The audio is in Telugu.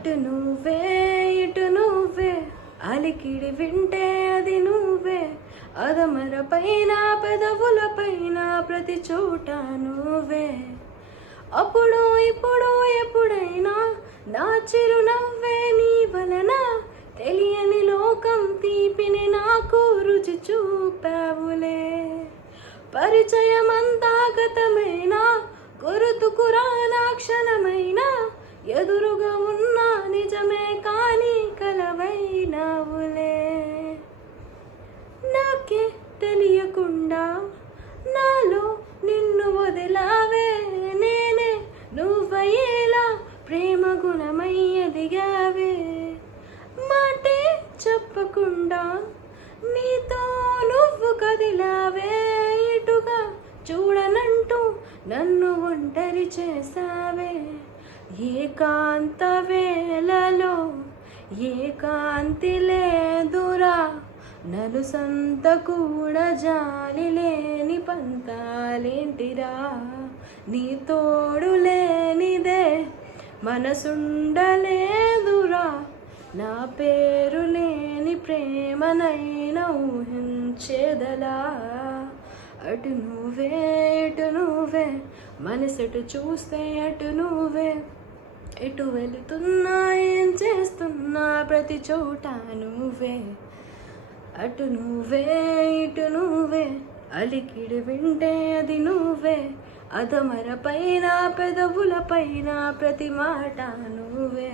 అటు నువ్వే ఇటు నువ్వే, అలికిడి వింటే అది నువ్వే, అదమర పైన పెదవుల పైన ప్రతి చోట నువ్వే. అప్పుడు ఇప్పుడు ఎప్పుడైనా నా చిరునవ్వే నీ వలన, తెలియని లోకం తీపిని నాకు రుచి చూపావులే. పరిచయమంతా గతమైన, గుర్తుకురానా క్షణమైన, ఎదురుగా ఉన్న నిజమే కానీ కలవైనావులే. నాకే తెలియకుండా నాలో నిన్ను వదిలావే, నేనే నువ్వయ్యేలా ప్రేమ గుణమై ఎదిగావే. మాటే చెప్పకుండా నీతో నువ్వు కదిలావే, ఇటుగా చూడనంటూ నన్ను ఒంటరి చేసావే. ఏకాంత వేళలో ఏకాంతి లేదురా, నలుసంత కూడా జాలి లేని పంతాలేంటిరా. నీ తోడు లేనిదే మనసుండలేదురా, నా పేరు లేని ప్రేమనైనా ఊహించేదలా. అటు నువ్వే ఇటు నువ్వే, మనసెటు చూస్తే అటు నువ్వే, ఎటు వెళుతున్నా ఏం చేస్తున్నా ప్రతి చోట నువ్వే. అటు నువ్వే ఇటు నువ్వే, అలికిడి వింటే అది నువ్వే, అదమర పైన పెదవుల పైన ప్రతి మాట నువ్వే.